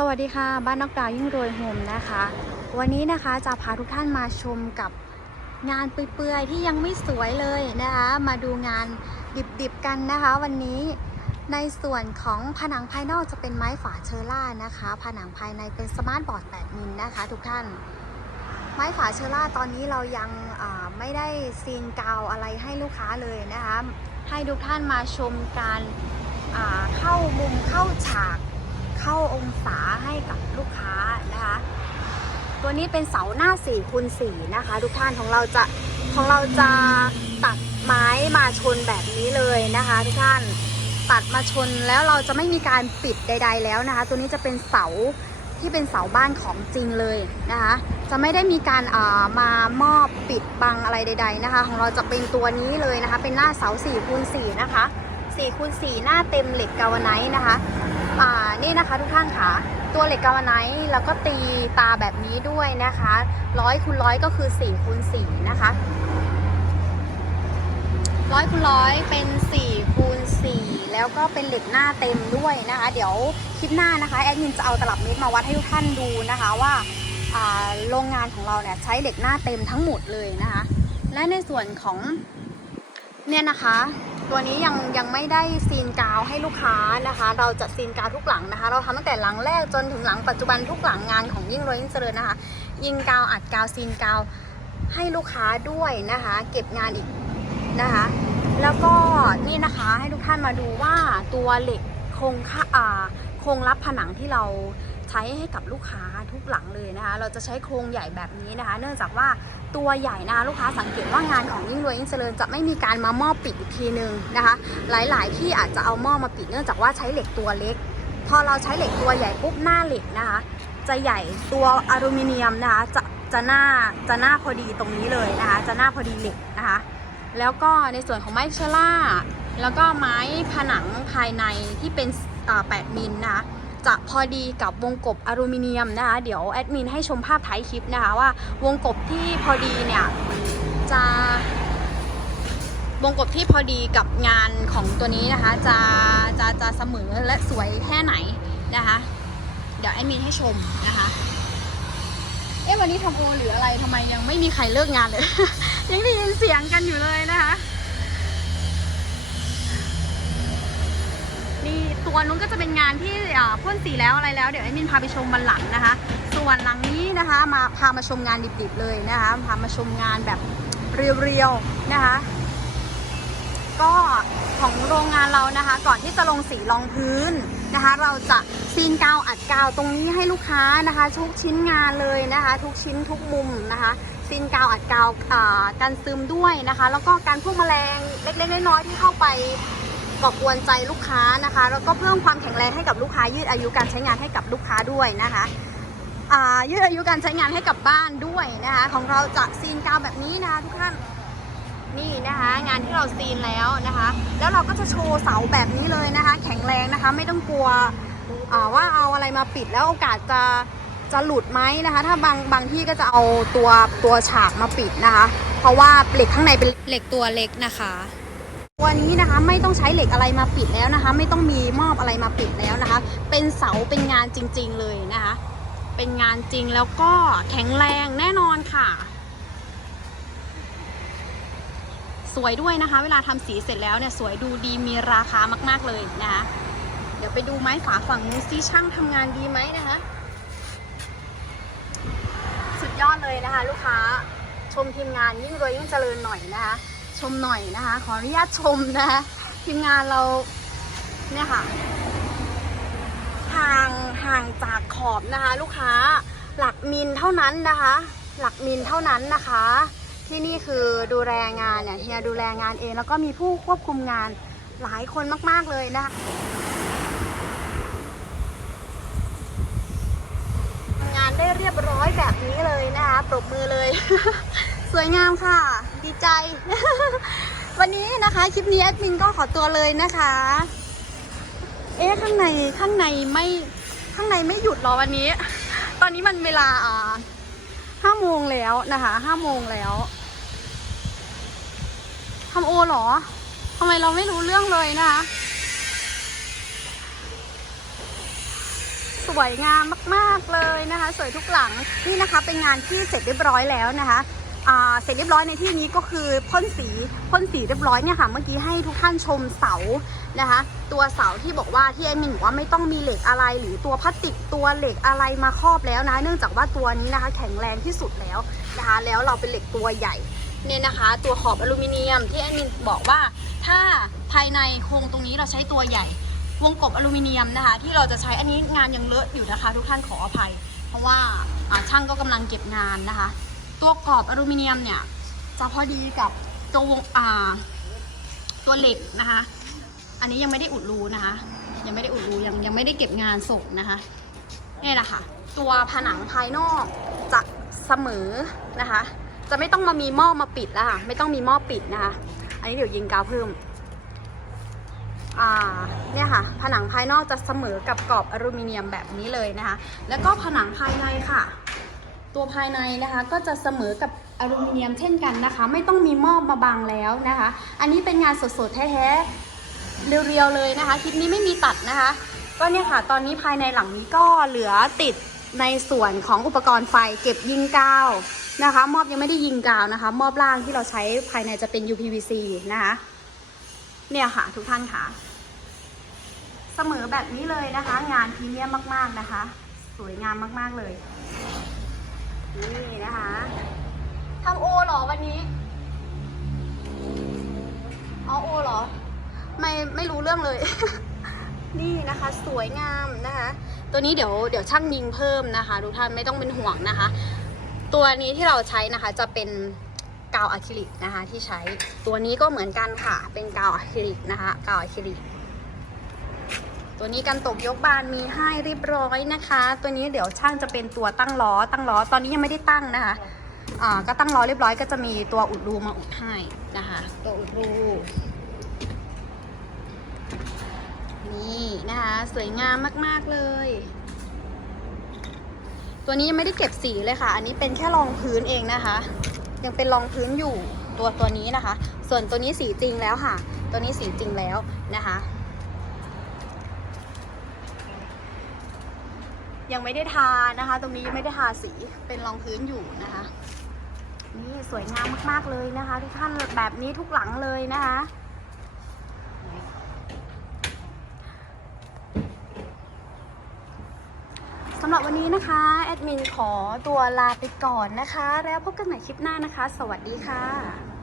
สวัสดีค่ะบ้านนกดาวยิ่งรวยโฮมนะคะ วันนี้นะคะจะพาทุกท่านมาชมกับงานเปื่อยๆที่ยังไม่สวยเลยนะคะ มาดูงานดิบๆกันนะคะ วันนี้ในส่วนของผนังภายนอกจะเป็นไม้ฝาเชอร่านะคะ ผนังภายในเป็นสมาร์ทบอร์ด8มิลนะคะ ทุกท่าน ไม้ฝาเชอร่าตอนนี้เรายังไม่ได้ซีนกาวอะไรให้ลูกค้าเลยนะคะ ให้ทุกท่านมาชมการเข้ามุมเข้าฉาก เข้าองศาให้กับลูกค้านะคะ ตัวนี้เป็นเสาหน้า4คูณ4นะคะ ทุกท่านของเราจะของเราจะตัดไม้มาชนแบบนี้เลยนะคะ ทุกท่านตัดมาชนแล้วเราจะไม่มีการปิดใด ๆ แล้วนะคะ ตัวนี้จะเป็นเสาที่เป็นเสาบ้านของจริงเลยนะคะ จะไม่ได้มีการอ่ามามอบปิดบังอะไรใด ๆนะคะ ของเราจะเป็นตัวนี้เลยนะคะ เป็นหน้าเสา4คูณ4นะคะ4คูณ4หน้าเต็มเหล็กกาวไนท์นะคะ อ่านี่นะคะทุกท่านค่ะ ตัวเหล็กกาวไนท์แล้วก็ตีตาแบบนี้ด้วยนะคะร้อยคูณร้อยก็คือ4ี่คูณสี่นะคะร้อยคูณร้อยเป็น4ี่คูณสี่แล้วก็เป็นเหล็กหน้าเต็มด้วยนะคะ เดี๋ยวคลิปหน้านะคะแอดมินจะเอาตลับเมตรมาวัดให้ทุกท่านดูนะคะว่าโรงงานของเราเนี่ยใช้เหล็กหน้าเต็มทั้งหมดเลยนะคะ และในส่วนของเนี่ยนะคะ ตัวนี้ยังยังไม่ได้ซีนกาวให้ลูกค้านะคะ เราจะซีนกาวทุกหลังนะคะ เราทำตั้งแต่หลังแรกจนถึงหลังปัจจุบันทุกหลังงานของยิ่งรวยยิ่งเจริญนะคะ ยิงกาวอัดกาวซีนกาวให้ลูกค้าด้วยนะคะ เก็บงานอีกนะคะ แล้วก็นี่นะคะให้ทุกท่านมาดูว่าตัวเหล็กโครงค่าโครงรับผนังที่เรา ใช้ให้กับลูกค้าทุกหลังเลยนะคะ เราจะใช้โครงใหญ่แบบนี้นะคะ เนื่องจากว่าตัวใหญ่นะลูกค้าสังเกตว่างานของยิ่งรวยยิ่งเจริญจะไม่มีการมาหม้อปิดอีกทีนึงนะคะ หลายๆ ที่อาจจะเอาหม้อมาปิดเนื่องจากว่าใช้เหล็กตัวเล็ก พอเราใช้เหล็กตัวใหญ่ปุ๊บหน้าเหล็กนะคะ จะใหญ่ตัวอลูมิเนียมนะคะจะจะหน้าจะหน้าพอดีตรงนี้เลยนะคะ จะหน้าพอดีเหล็กนะคะ แล้วก็ในส่วนของไม้เชล่า แล้วก็ไม้ผนังภายในที่เป็น8มิลนะคะ จะพอดีกับวงกบอลูมิเนียมนะคะเดี๋ยวแอดมินให้ชมภาพท้ายคลิปนะคะว่าวงกบที่พอดีเนี่ยจะวงกบที่พอดีกับงานของตัวนี้นะคะ จะจะจะเสมอและสวยแค่ไหนนะคะ เดี๋ยวแอดมินให้ชมนะคะเอ๊ะวันนี้ทำโอหรืออะไรทำไมยังไม่มีใครเลิกงานเลย ยังได้ยินเสียงกันอยู่เลยนะคะ วนนู้นก็จะเป็นงานที่อ่าพ่นสีแล้วอะไรแล้วเดี๋ยวแอดมินพาไปชมวันหลังนะคะ ส่วนหลังนี้นะคะมาพามาชมงานดิบๆเลยนะคะพามาชมงานแบบเรียวๆนะคะ ก็ของโรงงานเรานะคะ ก่อนที่จะลงสีรองพื้นนะคะ เราจะซีนกาวอัดกาวตรงนี้ให้ลูกค้านะคะ ทุกชิ้นงานเลยนะคะ ทุกชิ้นทุกมุมนะคะซีนกาวอัดกาวอ่ากันซึมด้วยนะคะ แล้วก็การพวกแมลงเล็กๆน้อยๆที่เข้าไป ก่อกวนใจลูกค้านะคะ แล้วก็เพิ่มความแข็งแรงให้กับลูกค้า ยืดอายุการใช้งานให้กับลูกค้าด้วยนะคะยืดอายุการใช้งานให้กับบ้านด้วยนะคะ ของเราจะซีนกาวแบบนี้นะคะทุกท่านนี่นะคะงานที่เราซีนแล้วนะคะ แล้วเราก็จะโชว์เสาแบบนี้เลยนะคะ แข็งแรงนะคะไม่ต้องกลัวว่าเอาอะไรมาปิดแล้วโอกาสจะจะหลุดไหมนะคะ ถ้าบางบางที่ก็จะเอาตัวตัวฉากมาปิดนะคะ เพราะว่าเหล็กข้างในเป็นเหล็กตัวเล็กนะคะ ตัวนี้นะคะไม่ต้องใช้เหล็กอะไรมาปิดแล้วนะคะ ไม่ต้องมีมอบอะไรมาปิดแล้วนะคะ เป็นเสาเป็นงานจริง ๆ เลยนะคะ เป็นงานจริงแล้วก็แข็งแรงแน่นอนค่ะ สวยด้วยนะคะ เวลาทำสีเสร็จแล้วเนี่ยสวยดูดีมีราคามาก ๆเลยนะคะเดี๋ยวไปดูไม้ฝาฝั่งนู้นซิช่างทำงานดีไหมนะคะ สุดยอดเลยนะคะ ลูกค้าชมทีมงานยิ่งรวยยิ่งเจริญหน่อยนะคะ ชมหน่อยนะคะ ขออนุญาตชมนะคะทีมงานเราเนี่ยค่ะห่างห่างจากขอบนะคะ ลูกค้าหลักมิลเท่านั้นนะคะ หลักมิลเท่านั้นนะคะ ที่นี่คือดูแลงานเนี่ยเฮียดูแลงานเองแล้วก็มีผู้ควบคุมงานหลายคนมาก ๆ เลยนะคะงานได้เรียบร้อยแบบนี้เลยนะคะปรบมือเลย วยงามค่ะ ดีใจ วันนี้นะคะคลิปนี้แอดมินก็ขอตัวเลยนะคะ เอ๊ะข้างในข้างในไม่ข้างในไม่หยุดหรอวันนี้ ตอนนี้มันเวลาอ่าห้าโมงแล้วนะคะห้าโมงแล้วทำโอหรอทำไมเราไม่รู้เรื่องเลยนะคะสวยงามมาก ๆ เลยนะคะ สวยทุกหลังนี่นะคะ เป็นงานที่เสร็จเรียบร้อยแล้วนะคะ อ่าเสร็จเรียบร้อยในที่นี้ก็คือพ่นสีพ่นสีเรียบร้อยเนี่ยค่ะเมื่อกี้ให้ทุกท่านชมเสานะคะ ตัวเสาที่บอกว่าที่แอมินบอกว่าไม่ต้องมีเหล็กอะไร หรือตัวพลาสติกตัวเหล็กอะไรมาครอบแล้วนะ เนื่องจากว่าตัวนี้นะคะ แข็งแรงที่สุดแล้วนะคะแล้วเราเป็นเหล็กตัวใหญ่เนี่ยนะคะ ตัวขอบอลูมิเนียมที่แอมินบอกว่าถ้าภายในโครงตรงนี้เราใช้ตัวใหญ่ วงกบอลูมิเนียมนะคะ ที่เราจะใช้อันนี้งานยังเลอะอยู่นะคะ ทุกท่านขออภัย เพราะว่าอ่าช่างก็กำลังเก็บงานนะคะ ตัวกรอบอลูมิเนียมเนี่ย จะพอดีกับตัววงอ่า ตัวเหล็กนะคะ อันนี้ยังไม่ได้อุดรูนะคะ ยังไม่ได้อุดรูยังยังไม่ได้เก็บงานส่งนะคะนี่แหละค่ะ ตัวผนังภายนอกจะเสมอนะคะ จะไม่ต้องมามีหม้อมาปิดแล้วค่ะไม่ต้องมีหม้อปิดนะคะ อันนี้เดี๋ยวยิงกาวเพิ่มอ่าเนี่ยค่ะ ผนังภายนอกจะเสมอกับกรอบอลูมิเนียมแบบนี้เลยนะคะ แล้วก็ผนังภายในค่ะ ตัวภายในนะคะก็จะเสมอกับอลูมิเนียมเช่นกันนะคะ ไม่ต้องมีหม้อมาบังแล้วนะคะ อันนี้เป็นงานสดๆแท้ๆเรียวๆเลยนะคะ คลิปนี้ไม่มีตัดนะคะ ก็เนี่ยค่ะ ตอนนี้ภายในหลังนี้ก็เหลือติดในส่วนของอุปกรณ์ไฟเก็บยิงกาวนะคะ มอบยังไม่ได้ยิงกาวนะคะ มอบล่างที่เราใช้ภายในจะเป็น UPVC นะคะเนี่ยค่ะทุกท่านค่ะ เสมอแบบนี้เลยนะคะ งานพรีเมียมมาก ๆนะคะ สวยงามมาก ๆเลย นี่นะคะทำโอหรอวันนี้เอ๋อโอหรอ ไม่ไม่รู้เรื่องเลย นี่นะคะสวยงามนะคะ ตัวนี้เดี๋ยวเดี๋ยวช่างยิงเพิ่มนะคะ ทุกท่านไม่ต้องเป็นห่วงนะคะ ตัวนี้ที่เราใช้นะคะจะเป็นกาวอะคริลิกนะคะที่ใช้ตัวนี้ก็เหมือนกันค่ะ เป็นกาวอะคริลิกนะคะกาวอะคริลิก ตัวนี้กันตกยกบานมีให้เรียบร้อยนะคะ ตัวนี้เดี๋ยวช่างจะเป็นตัวตั้งล้อตั้งล้อตอนนี้ยังไม่ได้ตั้งนะคะอ่าก็ตั้งล้อเรียบร้อยก็จะมีตัวอุดรูมาอุดให้นะคะ ตัวอุดรูนี่นะคะสวยงามมากๆเลย ตัวนี้ยังไม่ได้เก็บสีเลยค่ะ อันนี้เป็นแค่รองพื้นเองนะคะ ยังเป็นรองพื้นอยู่ตัวตัวนี้นะคะ ส่วนตัวนี้สีจริงแล้วค่ะ ตัวนี้สีจริงแล้วนะคะ ยังไม่ได้ทานะคะ ตรงนี้ยังไม่ได้ทาสีเป็นรองพื้นอยู่นะคะ นี่สวยงามมากๆเลยนะคะทุกท่านแบบนี้ทุกหลังเลยนะคะสำหรับวันนี้นะคะ แอดมินขอตัวลาไปก่อนนะคะ แล้วพบกันใหม่คลิปหน้านะคะ สวัสดีค่ะ